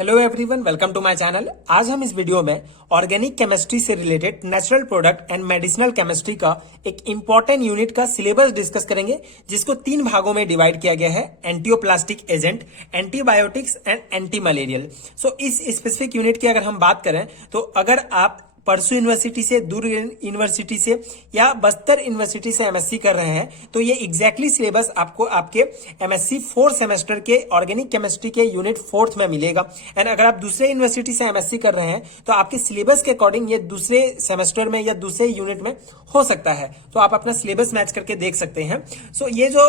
Hello everyone, welcome to my channel. आज हम इस वीडियो में ऑर्गेनिक केमिस्ट्री से related natural product and medicinal chemistry का एक इंपॉर्टेंट यूनिट का सिलेबस डिस्कस करेंगे, जिसको 3 भागों में डिवाइड किया गया है: antineoplastic agent, antibiotics and anti malarial. So इस स्पेसिफिक यूनिट की अगर हम बात करें तो अगर आप परसू यूनिवर्सिटी से, दुर्ग यूनिवर्सिटी से या बस्तर यूनिवर्सिटी से एमएससी कर रहे हैं तो ये एग्जैक्टली सिलेबस आपको आपके एमएससी 4 सेमेस्टर के ऑर्गेनिक केमिस्ट्री के यूनिट 4th में मिलेगा। एंड अगर आप दूसरे यूनिवर्सिटी से एमएससी कर रहे हैं तो आपके सिलेबस के अकॉर्डिंग ये दूसरे सेमेस्टर में या दूसरे यूनिट में हो सकता है, तो आप अपना सिलेबस मैच करके देख सकते हैं। सो ये जो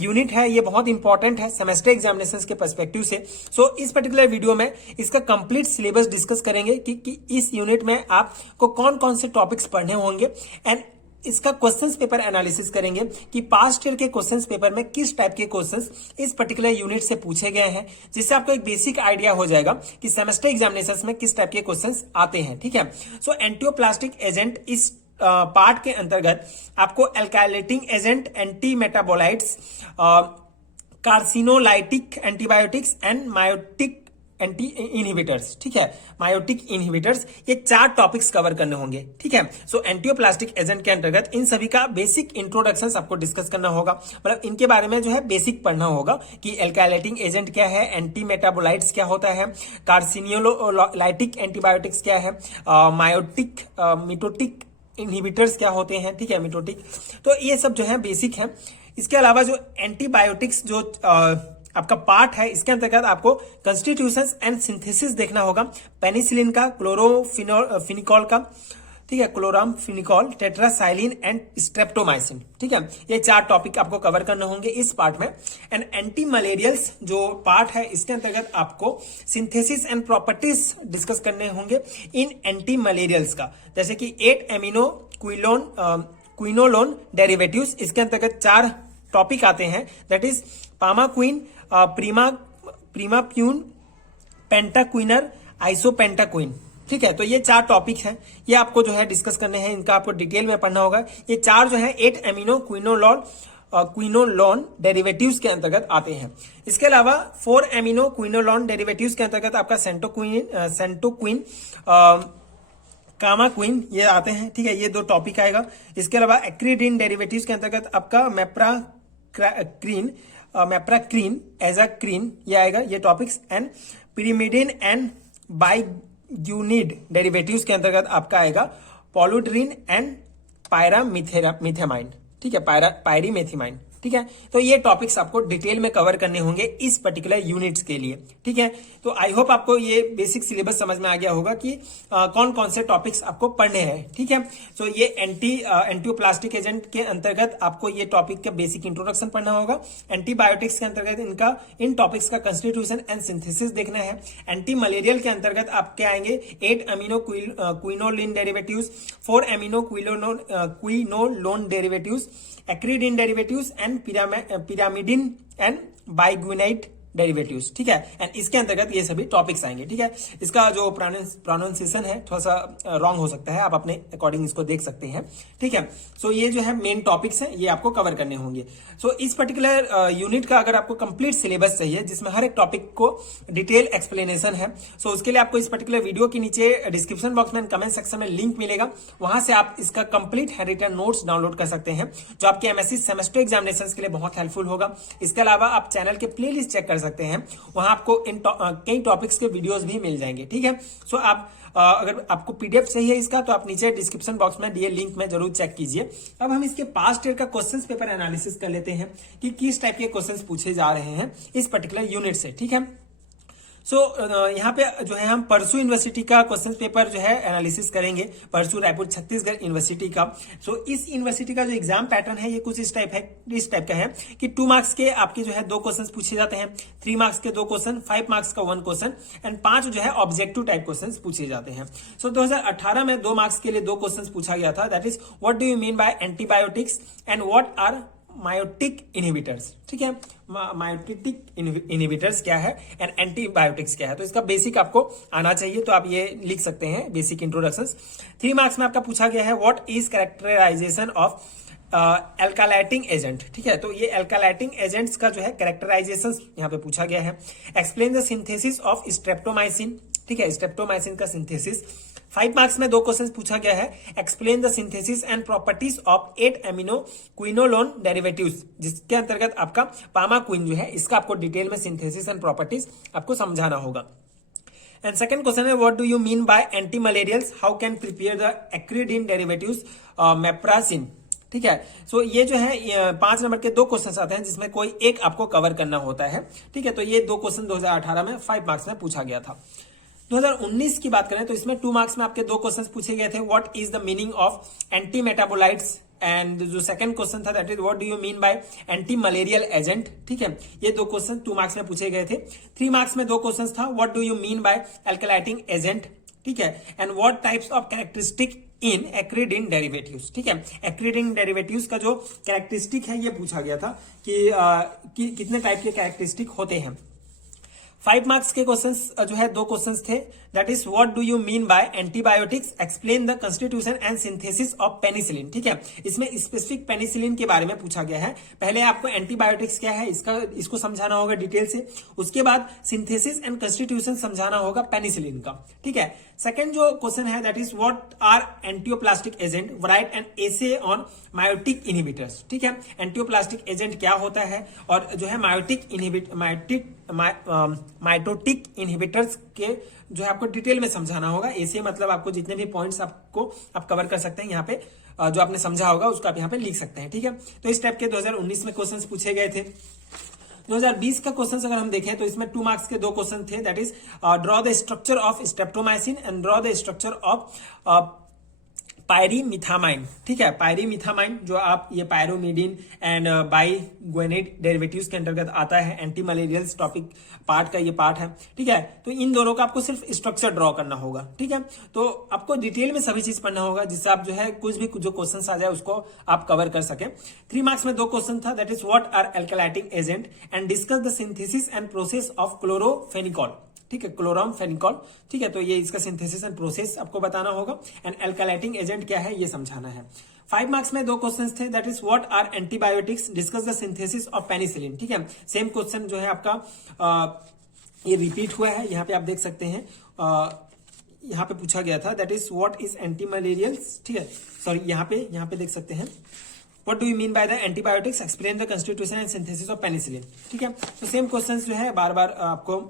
यूनिट है ये बहुत इंपॉर्टेंट है सेमेस्टर एग्जामिनेशंस के पर्सपेक्टिव से। सो इस पर्टिकुलर वीडियो में इसका कंप्लीट सिलेबस डिस्कस करेंगे कि इस यूनिट में आपको कौन कौन से टॉपिक्स पढ़ने होंगे एंड इसका क्वेश्चंस पेपर एनालिसिस करेंगे कि पास्ट ईयर के क्वेश्चंस पेपर में किस टाइप के क्वेश्चंस इस पर्टिकुलर यूनिट से पूछे गए हैं, जिससे आपको एक बेसिक आइडिया हो जाएगा कि सेमेस्टर एग्जामिनेशंस में किस टाइप के क्वेश्चंस आते हैं। ठीक है। सो एंटीओप्लास्टिक एजेंट इस पार्ट के अंतर्गत आपको alkylating agent, anti metabolites, carcinolytic antibiotics and mitotic anti inhibitors, ठीक है, मायोटिक इनहिबिटर्स, ये 4 टॉपिक्स कवर करने होंगे। ठीक है। सो एंटीओप्लास्टिक एजेंट के अंतर्गत इन सभी का बेसिक इंट्रोडक्शन आपको डिस्कस करना होगा, मतलब इनके बारे में जो है बेसिक पढ़ना होगा कि एल्काइलेटिंग एजेंट क्या है, एंटी मेटाबोलाइट्स क्या होता है, कार्सिनोलाइटिक एंटीबायोटिक्स क्या है, मायोटिक मिटोटिक इनहिबिटर्स क्या होते हैं। ठीक है, मिटोटिक, तो ये सब जो है बेसिक है। इसके अलावा जो एंटीबायोटिक्स जो आपका पार्ट है, इसके अंतर्गत आपको कंस्टिट्यूशंस एंड सिंथेसिस देखना होगा, पेनिसिलिन का, क्लोरोफिनिकॉल का, ठीक है, क्लोरामफिनिकॉल, टेट्रासाइलिन एंड स्ट्रेप्टोमाइसिन। ठीक है, ये 4 टॉपिक आपको कवर करने होंगे इस पार्ट में। एंड एंटी मलेरियल्स जो पार्ट है, इसके अंतर्गत आपको सिंथेसिस एंड प्रॉपर्टीज डिस्कस करने होंगे इन एंटी मलेरियल्स का, जैसे कि 8 एमिनो क्विनोलोन डेरिवेटिव्स। इसके अंतर्गत 4 टॉपिक आते हैं, दैट इज पामाक्विन, प्रीमाप्यून, पेंटाक्विनर, आइसोपेंटाक्विन। ठीक है, तो ये 4 टॉपिक हैं, ये आपको जो है डिस्कस करने हैं, इनका आपको डिटेल में पढ़ना होगा। ये 4 जो है 8 एमिनो क्विनोलोन डेरिवेटिव्स के अंतर्गत आते हैं। इसके अलावा 4 एमिनो क्विनोलोन डेरिवेटिव्स के अंतर्गत आपका सेंटोक्विन, कामाक्विन, ये आते हैं। ठीक है, ये 2 टॉपिक आएगा। इसके अलावा एक्रीडिन डेरिवेटिव्स के अंतर्गत आपका मेप्राक्रीन, एजाक्रीन, ये आएगा, ये topics. And pyrimidine and biguanide derivatives के अंतर्गत आपका आएगा पॉलुड्रीन एंड पायरामिथेमाइन। ठीक है, पायरीमेथिमाइन। ठीक है, तो ये टॉपिक्स आपको डिटेल में कवर करने होंगे इस पर्टिकुलर यूनिट्स के लिए। ठीक है, तो आई होप आपको ये बेसिक सिलेबस समझ में आ गया होगा कि कौन कौन से टॉपिक्स आपको पढ़ने हैं। ठीक है, तो ये एंटीओप्लास्टिक एजेंट के अंतर्गत आपको ये टॉपिक का बेसिक इंट्रोडक्शन पढ़ना होगा। एंटीबायोटिक्स के अंतर्गत इन टॉपिक्स का कंस्टिट्यूशन एंड सिंथेसिस देखना है। एंटी मलेरियल के अंतर्गत आपके आएंगे 8 amino quinoline derivatives, 4 amino quinolone derivatives, acridine derivatives and pyrimidine and biguanide derivatives. ठीक है, एंड इसके अंतर्गत ये सभी टॉपिक्स आएंगे। ठीक है, इसका जो प्रोनाउंसिएशन है थोड़ा सा रॉन्ग हो सकता है, आप अपने अकॉर्डिंग इसको देख सकते हैं। ठीक है, सो ये जो है मेन टॉपिक्स हैं, ये आपको कवर करने होंगे। सो इस पर्टिकुलर यूनिट का अगर आपको कंप्लीट सिलेबस चाहिए जिसमें हर एक टॉपिक को डिटेल एक्सप्लेनेशन है, सो उसके लिए आपको इस पर्टिकुलर वीडियो के नीचे डिस्क्रिप्शन बॉक्स में, कमेंट सेक्शन में लिंक मिलेगा, वहां से आप इसका कंप्लीट हैंडरिटन नोट्स डाउनलोड कर सकते हैं, जो आपके एमएससी सेमेस्टर एग्जामिनेशंस के लिए बहुत हेल्पफुल होगा। इसके अलावा आप चैनल के प्लेलिस्ट चेक कर सकते हैं, वहां आपको इन कई टॉपिक्स के वीडियोस भी मिल जाएंगे। ठीक है, सो आप अगर आपको पीडीएफ चाहिए इसका तो आप नीचे डिस्क्रिप्शन बॉक्स में दिए लिंक में जरूर चेक कीजिए। अब हम इसके पास्ट ईयर का क्वेश्चंस पेपर एनालिसिस कर लेते हैं कि किस टाइप के क्वेश्चंस पूछे जा रहे हैं इस पर्टिकुलर यूनिट से। ठीक है, सो यहाँ पे जो है हम परसू यूनिवर्सिटी का क्वेश्चन पेपर जो है एनालिसिस करेंगे, परसू रायपुर छत्तीसगढ़ यूनिवर्सिटी का। सो इस यूनिवर्सिटी का जो एग्जाम पैटर्न है ये कुछ इस टाइप का है कि 2 मार्क्स के आपके जो है 2 क्वेश्चन पूछे जाते हैं, 3 मार्क्स के 2 क्वेश्चन, 5 मार्क्स का 1 क्वेश्चन एंड 5 जो है ऑब्जेक्टिव टाइप क्वेश्चन पूछे जाते हैं। सो 2018 में 2 मार्क्स के लिए 2 क्वेश्चन पूछा गया था, that is what do you mean by antibiotics and what are myotic inhibitors. ठीक है, मायोटिक इनहिबिटर्स क्या है एंड एंटीबायोटिक्स क्या है, तो इसका बेसिक आपको आना चाहिए, तो आप ये लिख सकते हैं बेसिक इंट्रोडक्शंस। 3 मार्क्स में आपका पूछा गया है what is characterization of alkylating agent, ठीक है। तो ये एल्कालाइटिंग एजेंट्स का जो है कैरेक्टराइजेशन यहाँ पे पूछा गया है। Explain the synthesis of streptomycin, ठीक है, स्ट्रेप्टोमाइसिन का सिंथेसिस। 5 मार्क्स में 2 क्वेश्चन पूछा गया है। Explain the synthesis and properties of 8 amino quinolone derivatives, जिसके अंतर्गत आपका पामाक्विन जो है इसका आपको डिटेल में सिंथेसिस एंड प्रॉपर्टीज आपको समझाना होगा। एंड सेकंड क्वेश्चन है what do you mean by anti malarials, how can prepare the acridine derivatives mepacrine, ठीक है। सो ये जो है 5 नंबर के 2 क्वेश्चन आते हैं जिसमें कोई एक आपको कवर करना होता है, ठीक है। तो ये 2 क्वेश्चन 2018 में 5 मार्क्स में पूछा गया था। 2019 की बात करें तो इसमें 2 मार्क्स में आपके 2 क्वेश्चन पूछे गए थे। What is the meaning of anti metabolites, and जो सेकंड क्वेश्चन था that is what do you mean by anti malarial agent, ठीक है। ये 2 क्वेश्चन 2 मार्क्स में पूछे गए थे। 3 मार्क्स में 2 क्वेश्चन था what do you mean by alkylating agent, ठीक है, and what types of characteristic in acridine derivatives, ठीक है। एक्रिडिन डेरिवेटिव्स का जो कैरेक्टरिस्टिक है ये पूछा गया था कि कितने टाइप के कैरेक्टरिस्टिक होते हैं। 5 मार्क्स के क्वेश्चंस जो है 2 क्वेश्चंस थे, that is what do you mean by antibiotics, explain the constitution and synthesis of penicillin, ठीक है। इसमें स्पेसिफिक पेनिसिलिन के बारे में पूछा गया है। पहले आपको एंटीबायोटिक्स क्या है इसको समझाना होगा डिटेल से, उसके बाद सिंथेसिस एंड कंस्टिट्यूशन समझाना होगा पेनिसिलिन का, ठीक है। सेकंड जो क्वेश्चन है that is what are antineoplastic agent, write an essay on mitotic inhibitors, ठीक है। एंटियोप्लास्टिक एजेंट क्या होता है और जो है माइटोटिक इनहिबिटर्स के जो है आपको डिटेल में समझाना होगा। ऐसे मतलब आपको जितने भी पॉइंट्स आप कवर कर सकते हैं यहाँ पे, जो आपने समझा होगा उसको आप यहाँ पे लिख सकते हैं, ठीक है। तो इस टाइप के 2019 में क्वेश्चंस पूछे गए थे। 2020 का क्वेश्चन अगर हम देखें तो इसमें 2 मार्क्स के 2 क्वेश्चन थे, that is draw the structure of streptomycin and draw the structure of pyrimethamine, ठीक है। पायरीमिथामाइन जो आप ये पायरोमिडिन एंड बाइगुएनिड डेरिवेटिव्स के अंतर्गत आता है, एंटी मलेरियल्स टॉपिक पार्ट का ये पार्ट है, ठीक है। तो इन दोनों का आपको सिर्फ स्ट्रक्चर ड्रॉ करना होगा, ठीक है। तो आपको डिटेल में सभी चीज पढ़ना होगा जिससे आप जो है कुछ भी जो क्वेश्चन आ जाए उसको आप कवर कर सके। 3 मार्क्स में 2 क्वेश्चन था, that is what are alkylating agent and discuss the synthesis and process of chloramphenicol, ठीक है, क्लोरामफेनिकॉल, ठीक है। तो ये इसका सिंथेसिस एंड प्रोसेस आपको बताना होगा एंड एल्कलाइटिंग एजेंट क्या है ये समझाना है। 5 मार्क्स में 2 क्वेश्चंस थे, that is what are antibiotics, discuss the synthesis of penicillin, ठीक है। सेम क्वेश्चन जो है आपका ये रिपीट हुआ है, यहाँ पे आप देख सकते हैं। यहाँ पे पूछा गया था that is what is anti malarials, ठीक है, सॉरी यहाँ पे देख सकते हैं what do you mean by the antibiotics, explain the constitution and synthesis of penicillin, ठीक है। तो सेम क्वेश्चन जो है बार बार आपको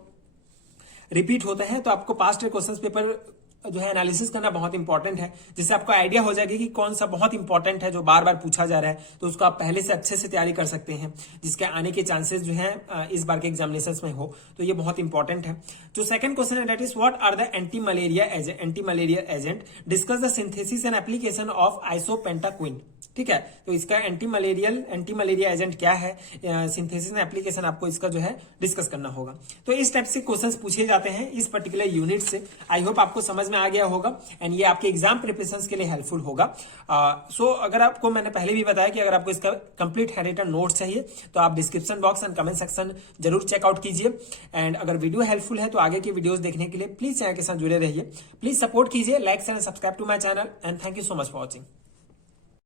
रिपीट होते हैं, तो आपको पास्ट क्वेश्चन पेपर जो है एनालिसिस करना बहुत इंपॉर्टेंट है, जिससे आपको आइडिया हो जाएगी कि कौन सा बहुत इंपॉर्टेंट है जो बार बार पूछा जा रहा है, तो उसको आप पहले से अच्छे से तैयारी कर सकते हैं जिसके आने के चांसेस जो है इस बार के एग्जामिनेशंस में हो। तो ये बहुत इंपॉर्टेंट है। जो सेकंड क्वेश्चन है that is what are the anti malaria agent, discuss the synthesis and application of isopentaquine, ठीक है। तो इसका एंटी मलेरिया एजेंट क्या है, सिंथेसिस एंड एप्लीकेशन आपको इसका जो है डिस्कस करना होगा। तो इस टाइप से क्वेश्चंस पूछे जाते हैं इस पर्टिकुलर यूनिट से। आई होप आपको समझ में आ गया होगा एंड ये आपके एग्जाम प्रिपरेशन के लिए हेल्पफुल होगा। सो अगर आपको मैंने पहले भी बताया कि अगर आपको इसका कंप्लीट हैंडरिटन नोट चाहिए तो आप description box and comment section जरूर चेकआउट कीजिए। एंड अगर वीडियो हेल्पफुल है तो आगे की वीडियोस देखने के लिए प्लीज चैनल के साथ जुड़े रहिए। प्लीज सपोर्ट कीजिए, like and subscribe to my channel and thank you so much for watching.